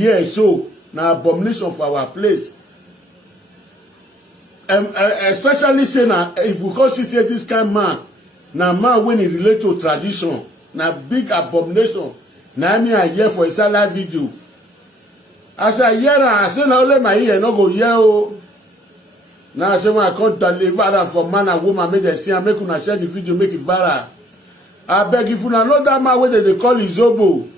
here so na abomination for our place. Especially say na if we come see say this kind man na man when he relate to tradition na big abomination. Na me I hear for inside live video. As I hear I say na only my ear no go hear o. Now I say when I come deliver am for man and woman make dem see am, make una share the video, make it viral. I beg if una know that man wey they call Izobo,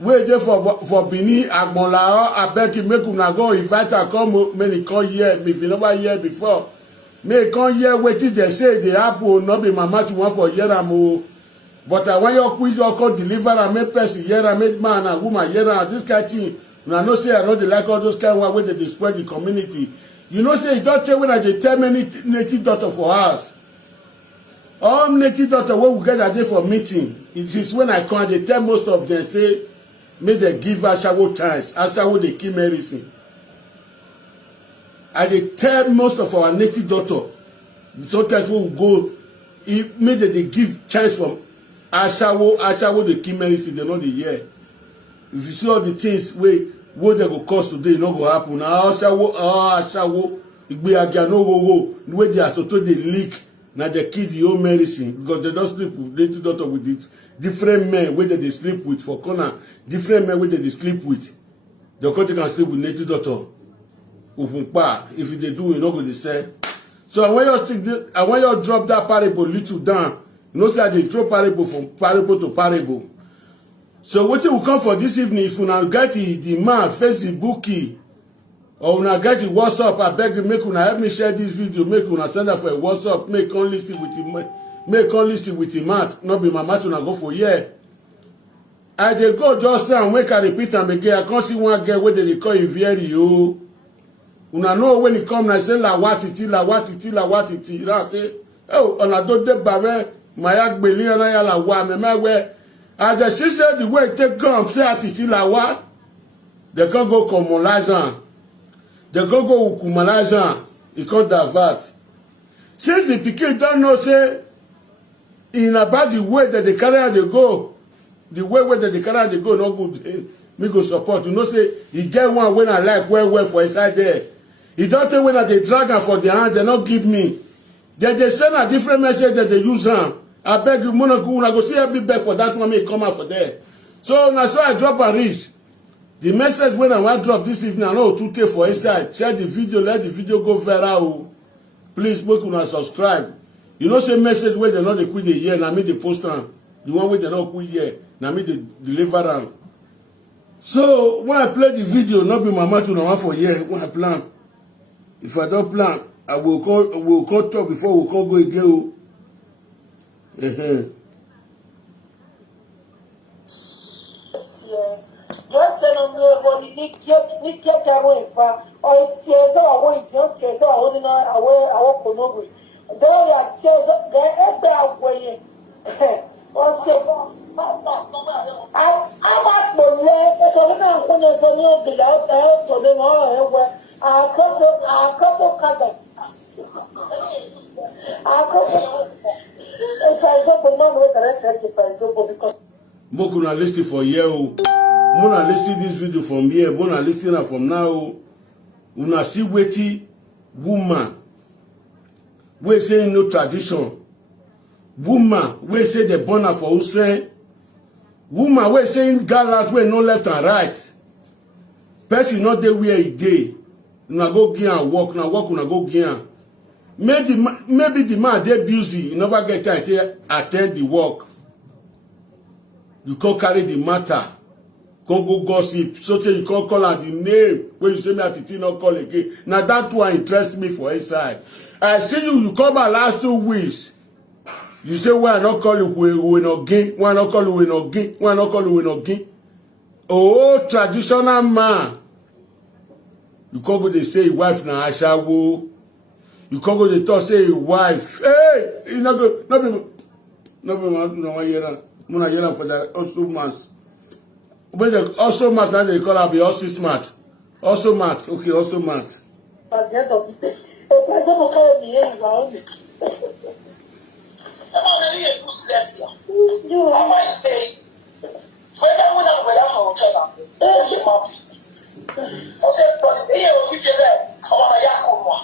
wey dey for Benin Agbonlao, I beg you make una go invite her come make he come here if you never hear before. Make he come here wetin dey say dey happen, no be mama to want for hear am o. But when you quick you come deliver am, make person hear am, make man and woman hear am, this kind of thing. Una know say I no dey like all those kind one wey dey spread the community. You know say e don tell when I dey tell many native doctor for house. All native doctor wey we get a day for meeting, it is when I come they tell most of them say make dem give Ashawo chance. Ashawo dey kill medicine. I dey tell most of our native doctor sometimes when we go make dem dey give chance from Ashawo dey kill medicine, they no dey hear. If you see all the things wey they go cause today, no go happen. Now Ashawo Igbeagia no go wey they are to dey leak. Now they kill the whole medicine because they don't sleep with native doctor with the different men where they sleep with for corner, different men where they sleep with. The country can sleep with native doctor. If they do, you know what they say. So when you drop that parable little down, you know say they throw parable from parable to parable. So what will come for this evening if you now get the man Facebook key or una get the WhatsApp, I beg you make una help me share this video, make una send that for a WhatsApp, make on listen with him, make on listen with him out, not be my mouth una go for here. I dey go just now, make I repeat am again. I can't see one girl where they call you very you. Una know when he come and say la watiti. I say, oh, ona do de bare my agbeli ona ya la wa me my way. As the sister the way take come say atiti la wa, they can go commonalize. They go Ukumalajan, he can't divert. Since the pikin don't know, say, in about the way that they carry they go, the way that they carry they go, no good, me go support. You know, say, he get one when I like well for inside there. He don't tell when they drag her for their hand, they not give me. They send a different message that they use them. I beg you, Mona go see every beg for that one, may come out for there. So, now so I drop and reach. The message when I want to drop this evening, I know to take for inside. Share the video, let the video go viral. Please, make una subscribe. You know, say message where they not they quit the year, and I made the post on. The one where they not quit here, and I made the deliver them. So when I play the video, not be my mouth to no for year. When I plan, if I don't plan, I will call talk before we can go again. Lọ́tẹ̀ náà ní ẹ̀bọ̀n ní kí ẹ̀ka àwọn ìfà ọ̀yẹ̀ tí ẹ̀zọ́ àwọn ìdíyàn tí ẹ̀zọ́ àwọn nínú àwọn kònóòfù. Bẹ́ẹ̀ni àti ẹ̀zọ́ ẹgbẹ́ àwọ̀yẹ̀ ọ̀sẹ̀. A máa pò lẹ́ ẹ̀kọ́ nínú àkúnni ẹ̀sọ́ ní òbílẹ̀ ẹ̀ẹ́tọ̀lẹ́ wọn ẹ̀wẹ̀ àkọ́sọ̀ kàgbà. Àkọ́sọ̀ ìfà ìzọ́pọ̀ náà ló tẹ̀lé tẹ̀lé ìfà ìzọ́pọ̀ because. Mokuna listen for here o. Mona listen this video from here. Mona listen from now. Una see wetin woman wey say no tradition. Woman wey say the born her for Hussein. Woman wey say gallant wey no left and right. Person not dey where he dey. Una go give am work. Una work una go give am. Maybe the man dey busy. He never get time to attend the work. You can't carry the matter. Can't go gossip. So you can't call out the name. When you say me at not call again. Now that one interests me for inside. I see you come my last 2 weeks. You say why I not call you we not gain? Why not call you we not gain? Why not call you we not gain? Oh, traditional man. You can't go they say wife na Ashawo. You can't go they talk say wife. Hey, you not go no be one year. Mona yell for that also maths. When they also maths, now they call her be also smart. Also maths, okay, also maths. At the end of the day, a person will call me around me. I'm already a useless. You are my pay. When I went out with from China, there's a map. I said, but here will be there. I want a Yakuma.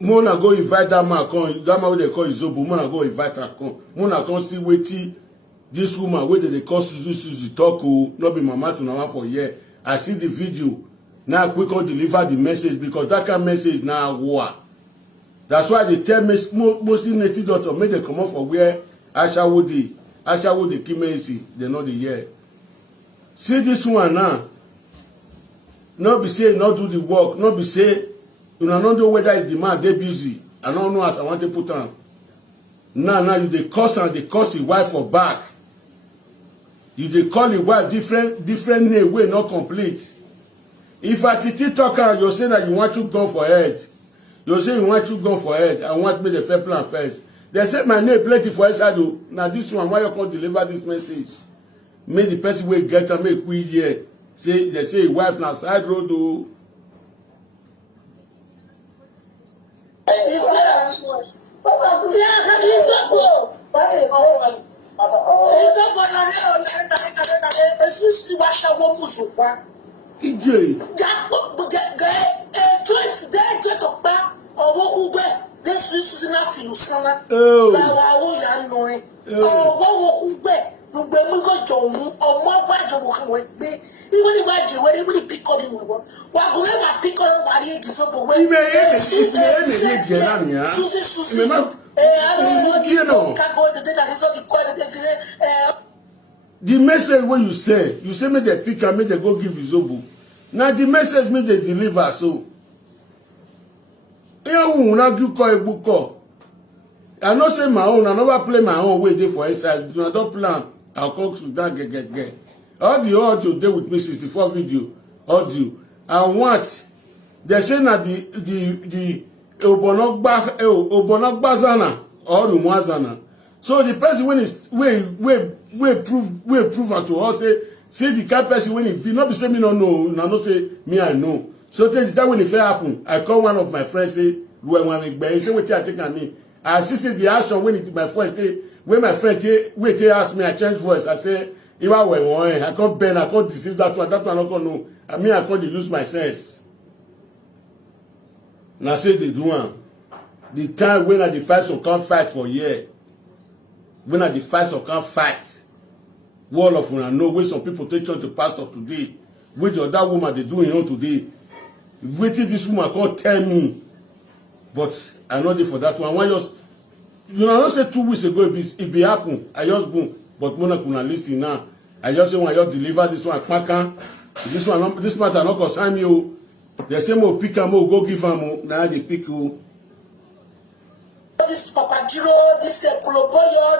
Mona go invite that man come. That man wey they call Izobo. Mona go invite her come. Mona come see wetin this woman wey they call Suzy talk o. No be mama to mama for here. I see the video. Now quick deliver the message because that kind of message now war. That's why they tell me mostly native doctor make they come up for where Ashawo the Kimensi. They know the year. See this one now. Not be say not do the work. Not be say. You don't know whether the man they busy. I don't know as I want to put on. Now you they curse and they curse the wife for back. You they call the wife different name way not complete. If a titi talker you say that you want to go for head, you say you want to go for head. I want me the fair plan first. They said my name plenty for inside. Now this one why you can't deliver this message? Make the person will get and make we here. Say they say wife now side road do. Even if I do, when they pick up in the world, what go ever pick up on the edges of the way. The message when you say me they pick and me they go give Izobo. Now the message me they deliver so. You not you call a book call. I not say my own. I never play my own way there for inside. I don't plan. I'll come to that get. All the audio there with me 64 video audio. And what they say na the Obonogbazana or the Mwazana. So the person when is we prove to us say the kind person when it be not be say me no know, na no say me I know. So that when it fair happen, I call one of my friends say when say what I take on me. I see the action when it my friend say when my friend wait ask me I change voice I say if I were one, I can't bend, I can't deceive that one I don't know. I mean, I can't use my sense. Now say they do one. The time when I the fight so can't fight for a year. When I the fight so can't fight. Wall of una know where some people take on to pastor today. With the other woman they doing on today. Waiting this woman can't tell me. But I know they for that one. Why just you know I say 2 weeks ago it be happen. I just boom. But Mona kuna listen now. I just say when I just deliver this one, this matter not concern you. They say more pick and more go give them now they pick you. This Papagiro, this Kuloboyo,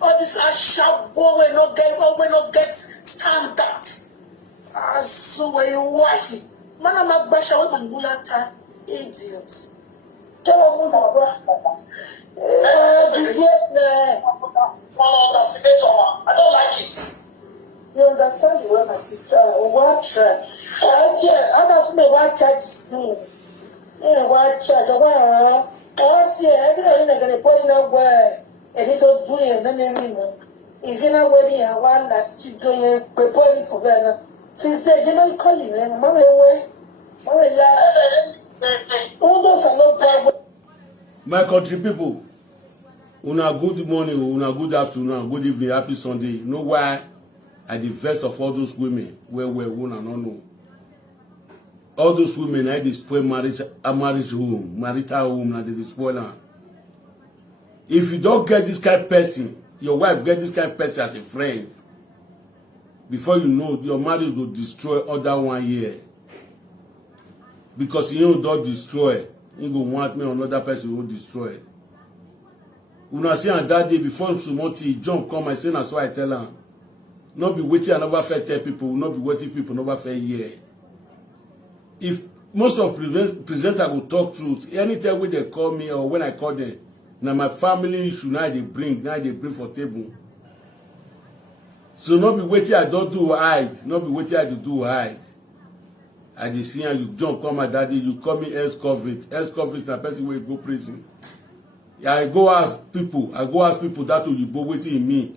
all this Ashabo we not get standard. So why? Mana magbasha we manulata idiot. Tell me now, I don't like it. You understand the way my sister watch her. I don't know why church soon. Why church? I see everybody going to put in a word. And it don't do it. If you're not wedding, I want that still doing preparing for them. Since then, you know, you call him, man. Mama, away. My country people. Una good morning, una good afternoon, good evening, happy Sunday. You know why? At the verse of all those women, where una no know. All those women, I spoil marriage, a marriage home, marital home, and they spoil her. If you don't get this kind of person, your wife get this kind of person as a friend. Before you know, your marriage will destroy other 1 year. Because you don't destroy, you go want me another person will destroy. Una say on that day before Sumoti John come and say that's why I tell her. Not be waiting and never fair tell people, not be waiting people never fair year. if most of presenter will talk truth, anytime when they call me or when I call them, now my family issue now they bring for table. So not be waiting I don't do hide, not be waiting I do hide. I dey see and you jump come my daddy, you call me ex-convict. Ex-convict na person wey go prison. I go ask people that Oyibo waiting in me.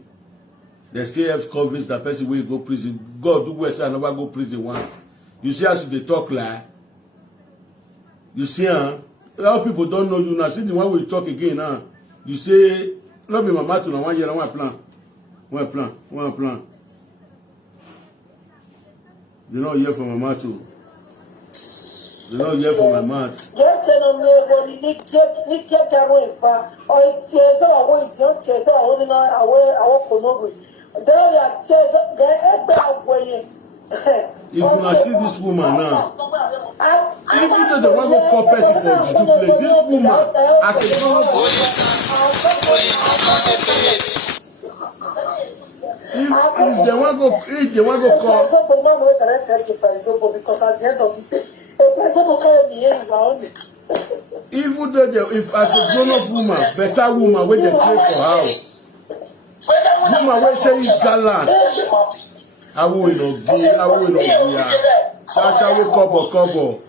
They say ex-convict na person wey go prison. God do well say I never go prison once. You see as they talk like. You see, a lot of people don't know you now. See the one we talk again now. You say, not be mama to now 1 year, one plan. You don't hear from mama too. You don't hear from my mouth. Get on me, ni get karo infa. O tieza awo idion tieza awo ni na awo konovu. There ya tieza get egbe awoye. If you see this woman now, even though the one go call person for juju place, this woman as a grown up, if the one go call. Because at the end of the day, a person will carry me in around it. Even though if as a grown up woman, better woman when they pray for house, woman when say is gallant. I will not be. Chacha will cover.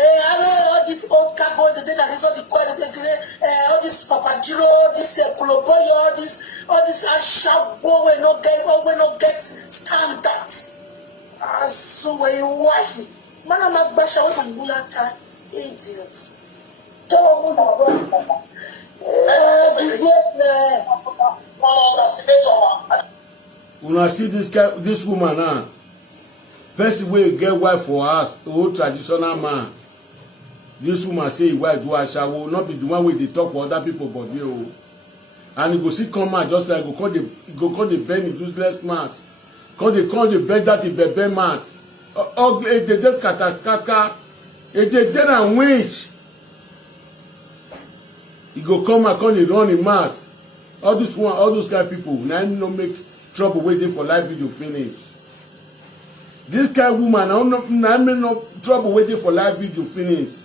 All this old cargo, the day that is all the coin, all this papagiro, this kuloboyo, all this ashabo, we not get standard. So we why? Man, I'm not basha with my mulata, idiot. When I see this woman now, person wey get wife for us, old traditional man. This woman say wife do ashawo, not be the one wey dey talk for other people but you. And you go see come out just like go call the bend useless mouth. Call the bend that the bebe mouth. Ugly they just kata. If they dead and winch. He go come and call the run in mouth. All those kind of people, now no make trouble waiting for live video finish. This kind of woman, I make no trouble waiting for live video finish.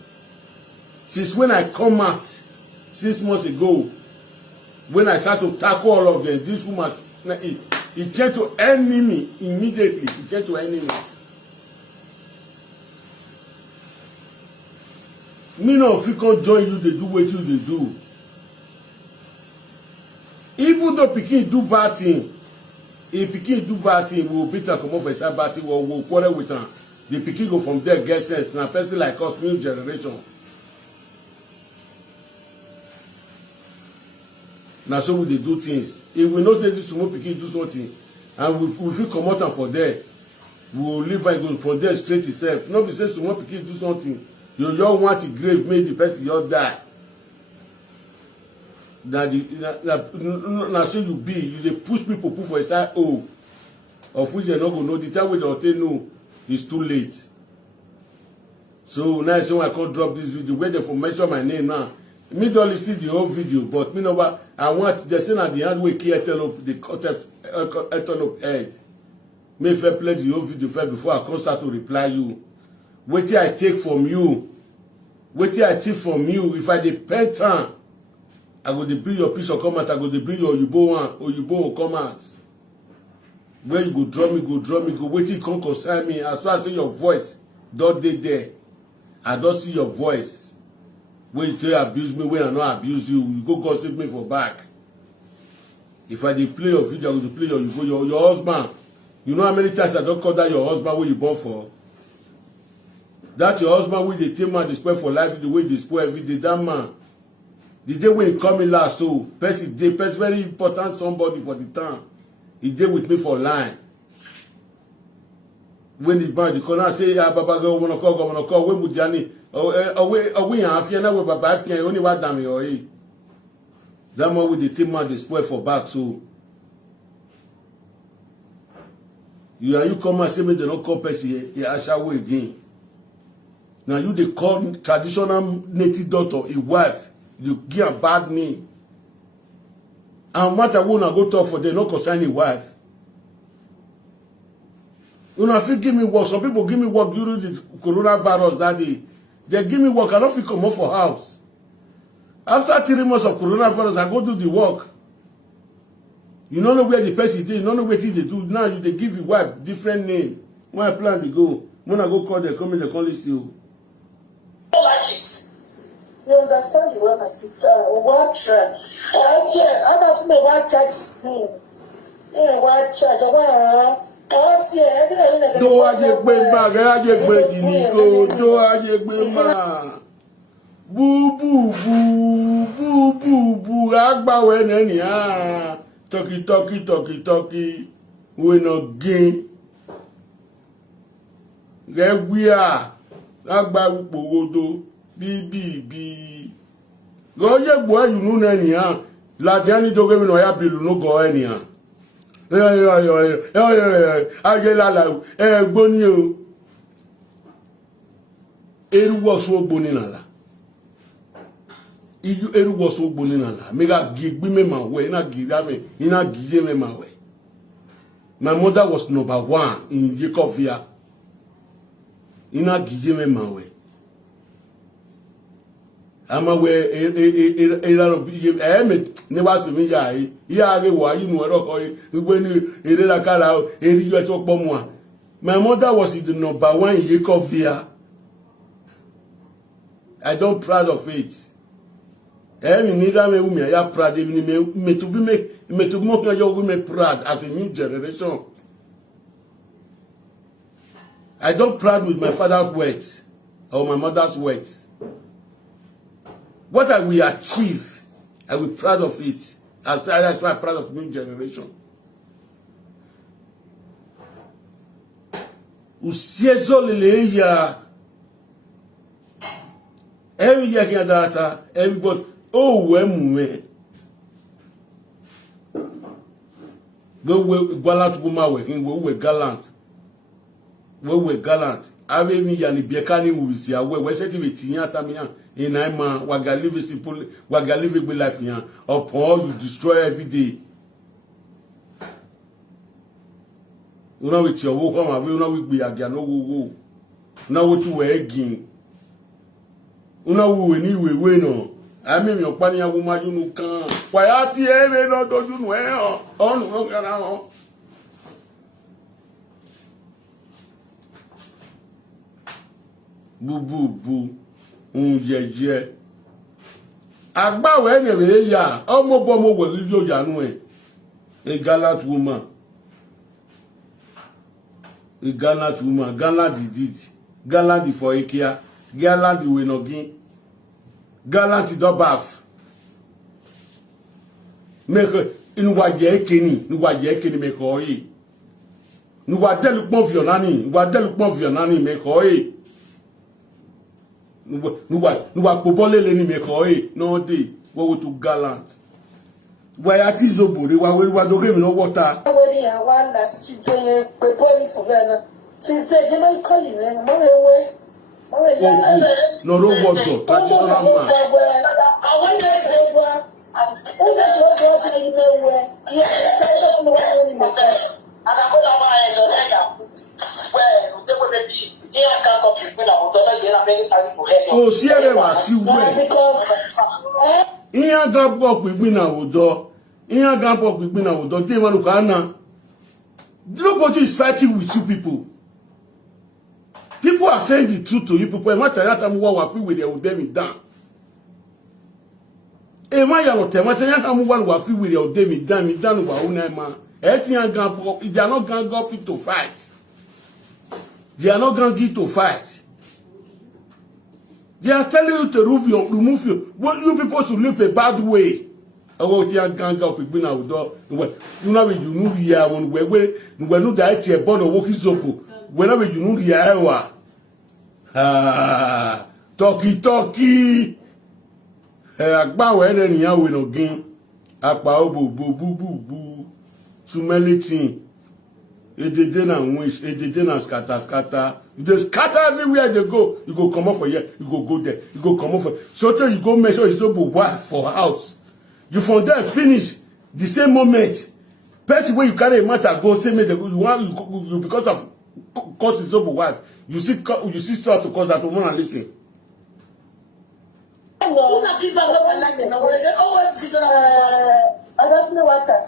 Since when I come out 6 months ago, when I start to tackle all of them, this woman, he turned to enemy immediately. He turned to enemy. Me no if you can't join you, they do what you they do. Even though pikin do bad thing, if pikin do bad thing, we will beat her come off and start bad thing, or we'll quarrel with her. The pikin go from there, get sense. Now, person like us, new generation. Now, so we do things. If we know that this small pikin do something, and we feel come out for there, we will leave and go from there straight itself. Not be say small pikin do something, you just want to grave, make the person just die. Now so you be, you dey push people put for a side of which they not go know. The time wey they know is too late. So now so I can't drop this video. Where they for mention my name now. Me don't listen the whole video, but me know I want the same at the end way key turn up the turn up head. Me fair play the whole video first before I can start to reply you. Wait till I take from you. If I depend time. I go to bring your picture come out. I go to bring your Oyibo one. Oyibo will come out. Where you go draw me, go wait till you come concern me. As far as I see your voice, don't dey there. I don't see your voice. When you say abuse me, when I not abuse you, you go gossip me for back. If I dey play your video, I will play your husband. You know how many times I don't call that your husband when you born for? That your husband with the team man dey spoil for life, the way they spoil every day. That man, the day when he come in last, so person very important somebody for the town. He dey with me for line. When the band the corner say, ah, Baba go wanna call, when Mujani, we have here now with Baba African only what damn you. That man with the team man they spoil for back, so you come and say me they don't call person Ashawo again. Now you they call traditional native daughter a wife, you give a bad name. And matter when I go talk for them, not concern a wife. You know, if you give me work, some people give me work during the coronavirus that day. They give me work, I don't feel come up for house. After 3 months of coronavirus, I go do the work. You don't know where the person is, you don't know what they do. Now they give your wife different name. When I plan to go, when I go call them, come in, they call list you. I like it. You understand the way my sister what try. I don't know what try to sing. What try to do aje gbe ma ge aje gbe gini ko do aje gbe ma bu agbawe neni ah toki we no gain ge wia agba upogodo bi go je gbo ayunu neni ah la jani doge mi no ya bilu no go eni ah gbóní o eruwoso gbóní nala iyu eruwoso gbóní nala mega gigbi me ma we ina gidame ina giye me ma we. My mother was number 1 in Yekovia. Ina giye me ma we. Ama we era me ne wa se mi ya yi ya re wa yi nu ero ko gbe ni ere la kala eri yo to po mu a. My mother was the number 1 in Yekovia. I don't proud of it. Me neither me umi ya proud even me to be me to mo kan yo me proud as a new generation. I don't proud with my father's words or my mother's words. What I will achieve, I will be proud of it. That's why I'm proud of new generation. Usiezo lele ya every year can data everybody oh we go we gallant woman working we gallant ave mi ya ni biekani wuzi awe we se ti tiyan tamiyan in Ima waga live simple waga live good life yan upon you destroy every day. Una with your wo come away una with be agia no wo una wo tu we egin una wo ni we no ami mi opa ni awu maju nu kan wa ya ti ere no doju nu e on no kana on bu yeye agbawe ni re ya omo bo mo we ri jo janu e gallant woman gallant did gallant for ikia gallant we no gin gallant do baf make inu waje ekeni me ko yi nu wa delu pon fi onani me ko yi nuwa pobolele ni me ko no dey wo to gallant why ati zobore wa doge mi no water we ni awa last today pe boni for gana since they may call you mo we no ro wodo traditional man awon dey say wa o dey so go be me we yeah I don't know what you mean and I go down my head well they will be o si ere wa si we iyan ga pop pin na odo te manu ka na nobody is fighting with you people are saying the truth to you people e ma tell that am wa fi with them down ma ya no tema tenya ka mu wan wa fi with your day me dan wa una ma etian gan they are not going go to fight. They are not going to fight. They are telling you to remove you. Well, you people should live a bad way. Oh, they are gang up with me out door. You know you know here when we no die here born of working soap. Whenever you know here talkie. Agba we na niyan we no gin. Apa obo Humility. Ejeje na scatter. They scatter everywhere they go. You go come up for here. You go there. You go come up for. So you go measure his own wife for house. You from there finish the same moment. Person where you carry a matter go say me you want you because of cause his own wife. You see start to cause that woman and listen. I don't know what that.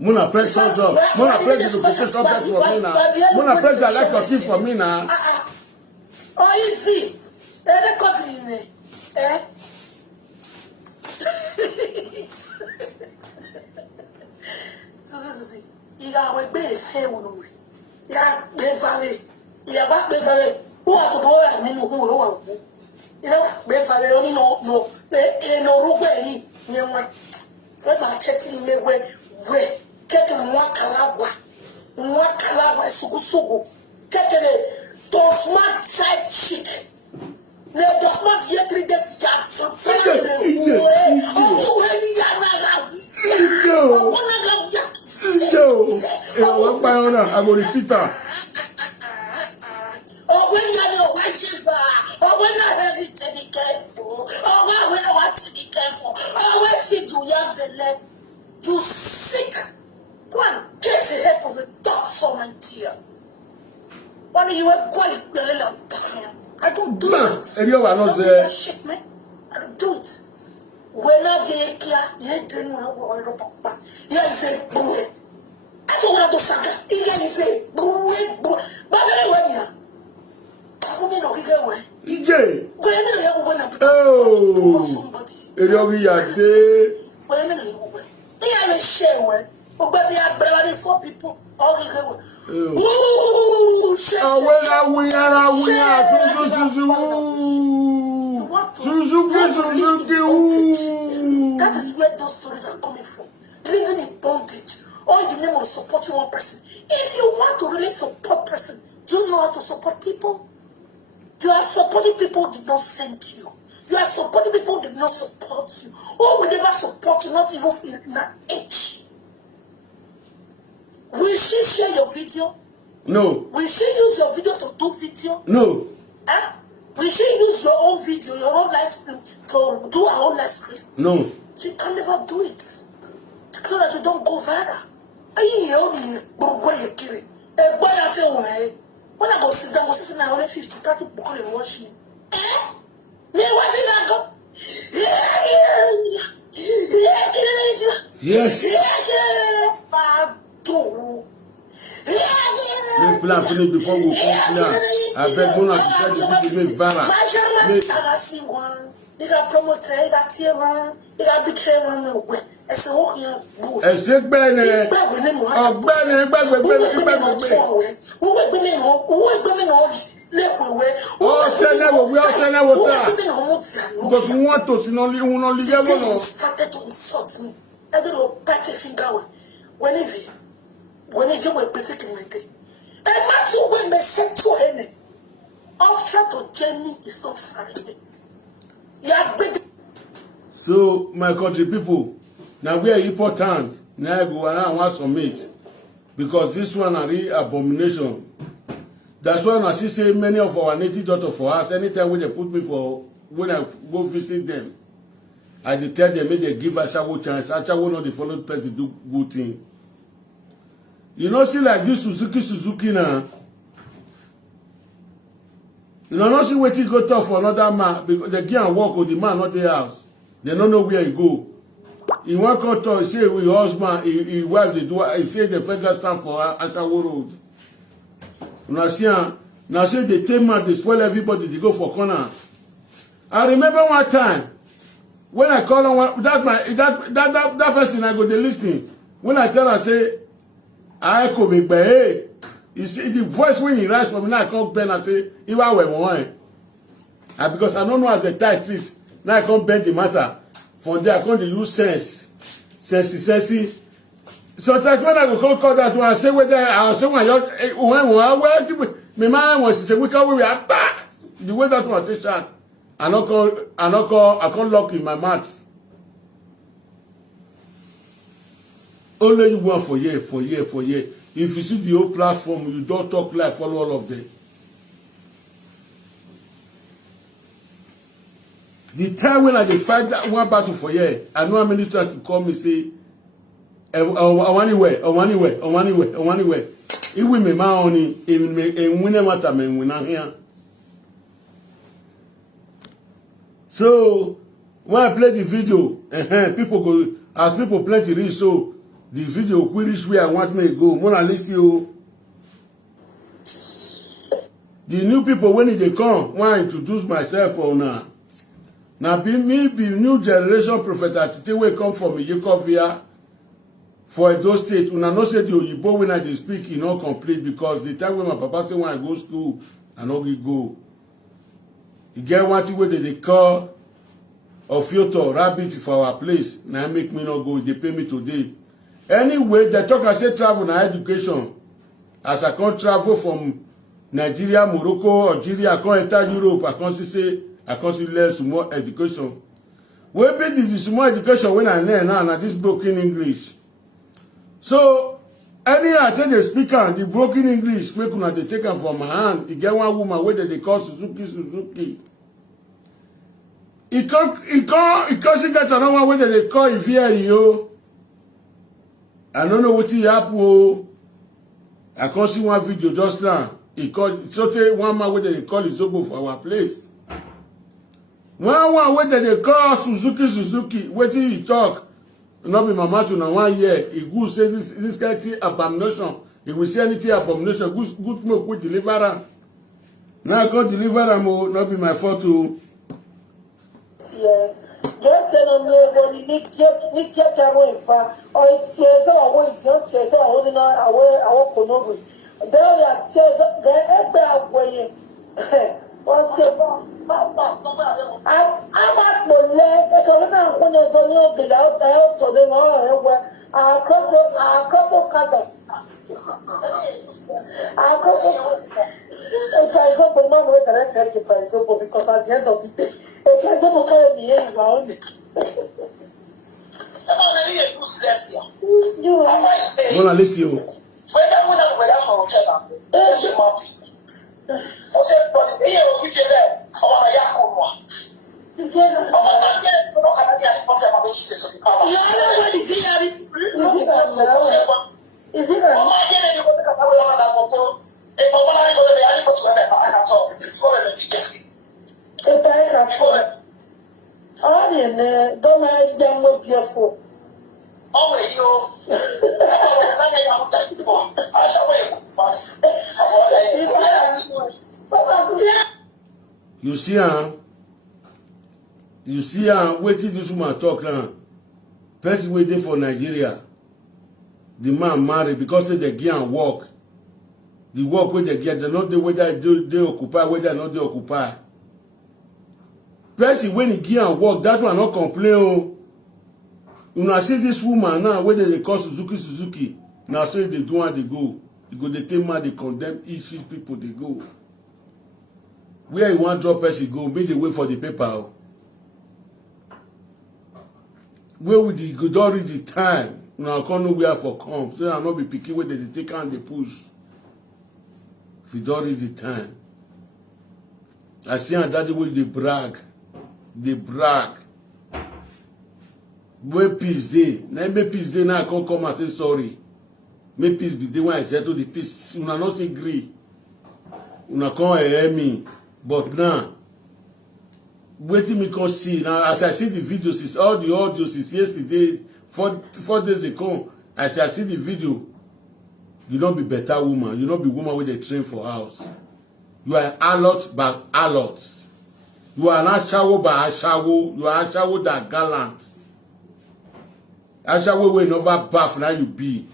Muna press on job. Muna press the location subject for me now. Muna press the like your for me now. Oh, easy. They continue. So, you got a bit of fair one. Yeah, big family. Yeah, back big family. Who are the boy? I mean, who are you know, big family only no, they no rugby. You know, what I'm chatting me where taking one calagua, sugu, taking it, those smart side shit. No, does not yet 3 days Jackson. I will repeat that. Oh, when you know why she oh, when I have to be careful. Oh, when I want to be careful. Oh, what you do, you sick. Go and get the help of the dog for my dear. What are you quality? I don't do it. I don't do that shit, man. I don't do it. When I get here, you didn't know what you say, boo. I don't want to saga. You say, boo. But anyway, I'm going to get away. EJ. Oh, somebody. People. That is where those stories are coming from. Living in bondage, all in the name of supporting one person. If you want to really support person, do you know how to support people? You are supporting people who did not send you. You are supporting people who did not support you. Who will never support you, not even in an age. Will she share your video? No. Will she use your video to do video? No. Huh? Will she use your own video, your own live stream to do her own live stream? No. She can never do it. So that you don't go viral. When I go sit down, I sit down, 50, 30 people and watch me. Me, what is that go? Yes. We plan finish before we come here. I beg Mona to try to make viral. I see one. You got promoter, you got team man, you got betray man. It's a walk here. It's a banner. Because we want to only started to insult me. I don't know, pat a finger when you were basically like it. And that's when they said to him, after to Jenny is not far away. So, my country people, now we are important. Now we want to submit. Because this one is really abomination. That's why I see say many of our native daughters for us, anytime when they put me for, when I go visit them, I tell them, make they give Ashawo chance. Ashawo not the followed person to do good thing. You know, see like this Suzuki now. You know, not see what he go talk for another man because they can't walk with the man, not the house. They don't know where he go. He want to talk, he say with husband, he wife, he say the federal stand for Ashawo Road. Una see am. Now say they take man, they spoil everybody, they go for corner. I remember one time when I call on one that person I go to listen. When I tell her say I could be but hey, you see the voice when he rise from me, now I come bend and say, if I were one. And because I don't know as the tight trees, now I come bend the matter. From there I come to use sense. Sense. Sometimes when I go call that one, I say whether I say when my man was say we can we are the way that one take shot. I can't lock in my mouth. Only you want for year. If you see the whole platform, you don't talk like follow all of them. The time when I dey fight that one battle for year, I know how many times you call me say, anywhere. Iwe me ma oni, enwine mata me enwina here. So when I play the video, people go as people plenty reach, so the video will reach where I want me to go. Mona listen you. The new people when they come, when I introduce myself for now. Now be new generation prophet that will come from Yekofia for those states. Una no say the Oyibo when I dey speak, e not complete because the time when my papa say when I go school, I no go. You get one thing where they call Ofioto rabbit for our place. Now make me not go. They pay me today. Anyway, they talk I say travel na education. As I can't travel from Nigeria, Morocco, Algeria, I can't enter Europe. I can't say I can't see learn some more education. Where be the small education when I learn now this broken English. So any I tell the speaker the broken English, make una they take am from my hand. You get one woman where they call Suzuki. He can't see that another one where they call Ifieri yo. I don't know what he happen. I can't see one video just now. He called so one man where they call Izobo for our place. One where they call Suzuki, what did he talk? Not be mama to now 1 year. He go say this guy thing abomination. He will say anything abomination. Good smoke with deliverer. Now I go deliver him, not be my fault too. Get on me when you get away from or it's away, just holding away our Konovi. There are chairs, they're away. Once I'm at the leg, I don't know when there's only below the help to them all. Across the cutter. Across if I saw the man with the red because at the end of the day, if I saw the kind of behavior around it. Wanna listen you. You see waiting this woman talk now. Person waiting for Nigeria. The man married because they get and work. The work where they get, they not the whether they occupy, whether not they occupy. Person when he get and work, that one not complain. You know, see this woman now, whether they call Suzuki. Now so they do and they go. You go they take man, they condemn each people, they go. Where you want drop person go, make they wait for the paper. Where would the go don't read the time? Now I can't know where for come. So I'll not be picking where they take and they push. If you don't read the time. I see and that the way they brag. They brag. Where peace day. Now make peace day now I can't come and say sorry. Make peace be day when I settle the peace. Una not say agree. Una can't hear me. But now, waiting me can see now as I see the videos, is all the audios is yesterday, 4 days ago. As I see the video You don't be better woman. You don't be woman with a train for house. You are harlot by harlot. You are an ashawo by ashawo. You are ashawo that gallant. Ashawo wey never baff now you be.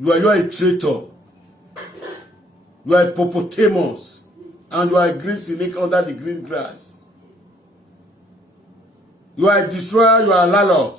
You are a traitor. You are a hippopotamus. And you are a green snake under the green grass. You are a destroyer. You are a landlord.